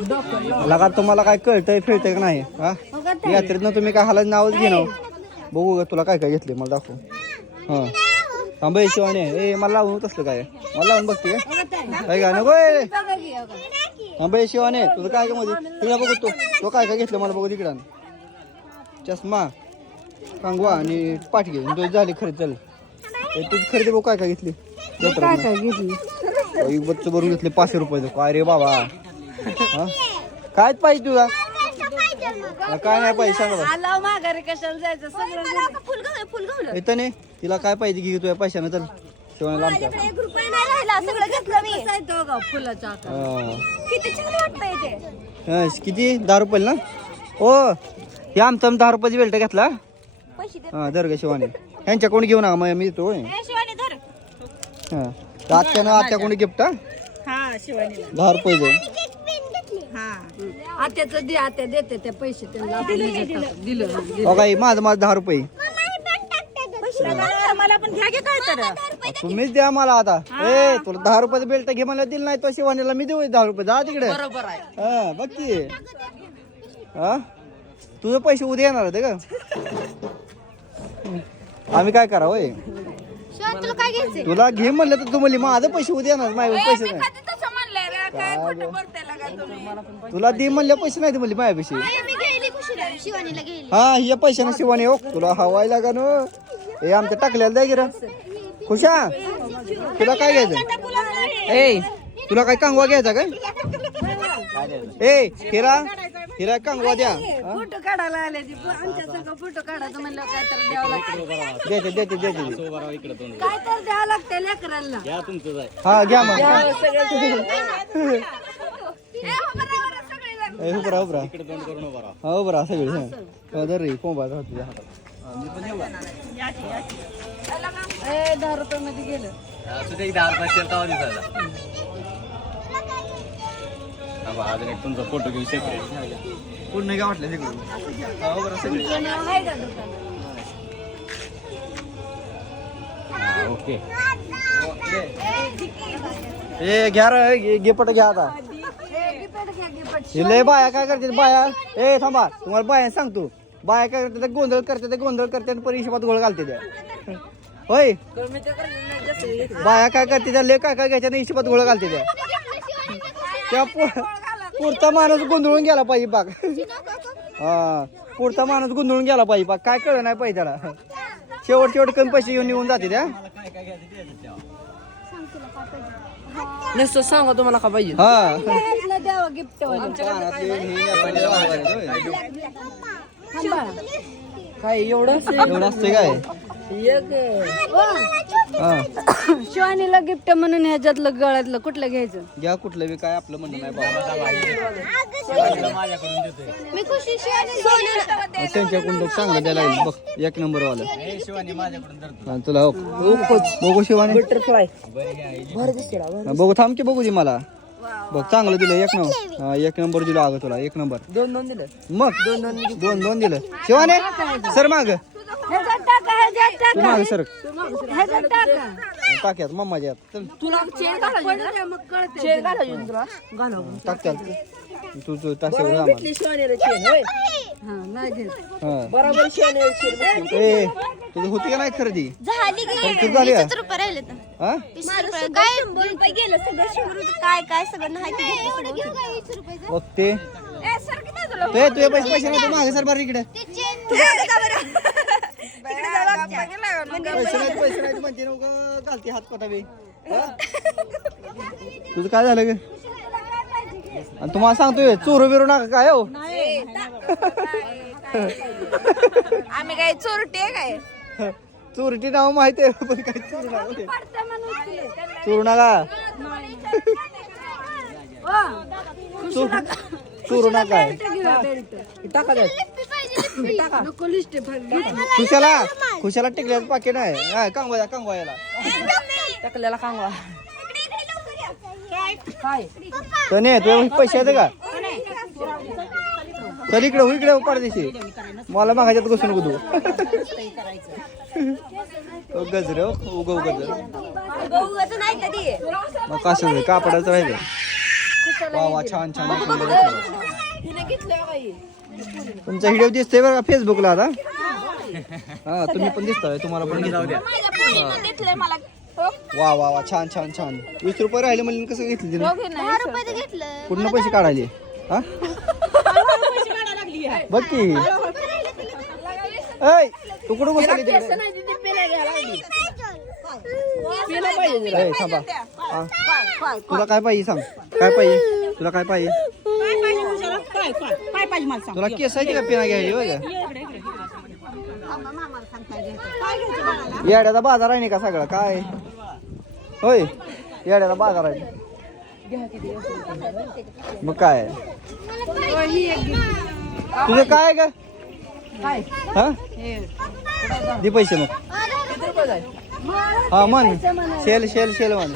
लगा तुम्हाला काय कळतंय फिरतंय का नाही? हा? यात्रेतनं तुम्ही काय हालाच नावच घे ना बघू का तुला काय काय घेतले मला दाखव. हा. थांबे शिवाने. ए मला लावून होत असलं काय मला लावून बघते काय काय नको. थांबे शिवाने. तुझं काय काय मध्ये? तुला बघू तू. तो काय काय घेतलं मला बघू तिकडं. चष्मा कांगवा आणि पाठगे तुझी झाली खरेदी चल तुझी खरेदी बघू काय काय घेतली. काय काय घेतली? बच्च भरून घेतले पाचशे रुपयाचं काय रे बाबा? काय पाहिजे तुला? काय नाही पाहिजे सांग बरं. आला माघारी कशाला जायचं? सगळं फुल गवलं फुल गवलं येतं नाही. तिला काय पाहिजे घे तुझ्या पैशानं चल. शिवायला आमच्या एक रुपया नाही राहिला सगळं घेतलं मी. जायचं बघा फुलाचा आकार हा. किती छान वाटतंय ते. हा, किती? दहा रुपयाला ना? हो हे आमचा दहा रुपयाची बेल्ट घेतला. पैसे दे. हा दर ग शिवाने. ह्यांच्या कोणी घेऊ नका मग मी तो ए, शिवानी धर. हा. तर आत्यानं आत्या कोणी गिफ्ट हा? हा शिवानी. दहा रुपयाचं हा. आत्याचं दे आत्या देते ते पैसे त्यांना. आपण ह्याच्यात टाकू. दिलं. हा, दिलं. हो काय माझं माझं दहा रुपये. पैसे नाही मला पण घ्या काय तर. तुम्हीच द्या मला आता. ए तुला दहा रुपयाचं बेल्ट घे मला दिलं नाही तो शिवानीला. मी देऊ दहा रुपये. जा तिकडे. बरोबर आहे. हा बघ की. हा? तुझं पैसे उद्या येणार होते का आम्ही काय करा होय? तुला काय घ्यायचंय? तुला घे म्हणलं तर तू म्हणली माझं पैसे उद्या येणार माझ्या पैसे नाही. काय खोटं बोलताय का तुम्ही? तुला दे म्हणलं पैसे नाही म्हणली माझ्या पैसे मी गेली खुशीला शिवानीला गेली. हा ये पैसे ना शिवानी हो. तुला हवायला का नो हे आमच्या टाकलेलं द्या गिरा. खुशा तुला काय घ्यायचं? ए तुला काय कांगवा घ्यायचा काय? ए हिरा हिरा कांगवा द्या. हा? फोटो काढायला आले ती. आमच्या संग फोटो काढायचं म्हणलं काय तर द्यावं लागतं. देते देते देते. काय तर द्यावं लागतं लेकरांना. हा घ्या मग. ए, हो, बरोबर आहे, सगळे ए उभरा उभरा हा उभरा सगळे हा हा, धर रे कोंबा धर तुझ्या हातात. हा, मी पण येऊ का? ए दहा रुपये मध्ये गेलं तुमचा फोटो घेऊन सेपरेट पूर्ण वाटलं हा सगळे. का दुकानात? ओके. ए घ्या रे घे- घे पट घ्या आता. हे लय बाया काय करते बाया? ए थांबा तुम्हाला बाया सांगतो. बाया काय करते गोंधळ करते ते गोंधळ करते आणि परी हिशोबात गोळ घालते त्या होय. बाया काय करते त्या ले काय काय घ्यायच्या हिशोबात गोळ घालते त्या त्या पु- पुरता माणूस गोंधळून गेला पाहिजे बाग. हा पुरता माणूस गोंधळून गेला पाहिजे बाग. काय कळ नाही पाहिजे त्याला. शेवट शेवट कमी पैसे घेऊन निघून जाते त्या. नुसतं सांगा तुम्हाला का पाहिजे? हा. द्यावं गिफ्ट काय एवढं एवढं असते काय? हा. शिवानीला गिफ्ट म्हणून ह्याच्यातलं गळ्यातलं कुठलं घ्यायचं? घ्या कुठलं बी काय आपलं म्हणणं नाही बाबा. त्यांच्याकडून चांगलं द्यायला लागले. बघ एक नंबर वाला तुला. बघू शिवानी. बटरफ्लाय हा, बघू थांब की बघू दे मला. बघ चांगलं दिलं एक नंबर. हा एक नंबर दिलं अगं तुला एक नंबर. दोन दोन दिलं. मग? दोन दोन दोन दोन दिलं. शिवाने सर माग. माग सर. टाक्यात मम्माच्या यात तुला चेन घालायची मग कळते चेन होय? हा नाही घेत हा. बरोबर चेन ए तुझी होती का नाही खरेदी? झाली की. तू झाली वीसच रुपये राहिले तर. हा? वीस रुपये काय गेलं सगळं शंभर रुपये. काय काय सगळं नाही ते घेतलं सगळं. ए सर किती तुला. ते तुझे पैसे पैसे नाही मागे सर बारी इकडे. ते चेन तिकडे जा बरं. तिकडे जा मागच्या. पैसे नाही पैसे नाही म्हणते घालते हात पटावे? तुझं काय झालं ग? आणि तुम्हाला सांगतोय चोरू बिरू नका काय हो? आम्ही काय चोरटे काय? चोरटी नाव माहिती आहे पण काय चोरू नका चोरू नका. चोरू- चोरू नका. टाका खुशाला खुशाला टिकल्याचं पाकिट आहे. हा कांगवा कांगवा याला. टाकलेला कांगवा. नाही तुझ्या पैसे आहेत का? चल इकडे हो इकडे हो परदेशी. मला मागायच्यात घुसून नको तू. गजर हो बघूच नाही कधी. मग कसं कापडाचं राहिलं वा वा छान छान. तुमचा व्हिडिओ दिसतोय बरं का फेसबुकला आता? हा तुम्ही पण दिसताय तुम्हाला पण घेतलं वा वा वा छान छान छान. वीस रुपये राहिले म्हणून कसं घेतलं तिने? दहा रुपये घेतलं. कुठनं पैसे काढायले. हा? बघ की. ऐ तू कुठं बसली तिकडे? ऐ, थांबा. हा. तुला काय पाहिजे सांग? काय पाहिजे? तुला काय पाहिजे? काय पाहिजे मला सांग. तुला केस आहे का पिना घ्यायची बघ येड्याचा बाजार आहे नाही का सगळा? काय? होय. येड्याला बाजार आहे. मग काय? तुझं काय आहे का हा? दे पैसे मग. हा मन शेल शेल शेल मन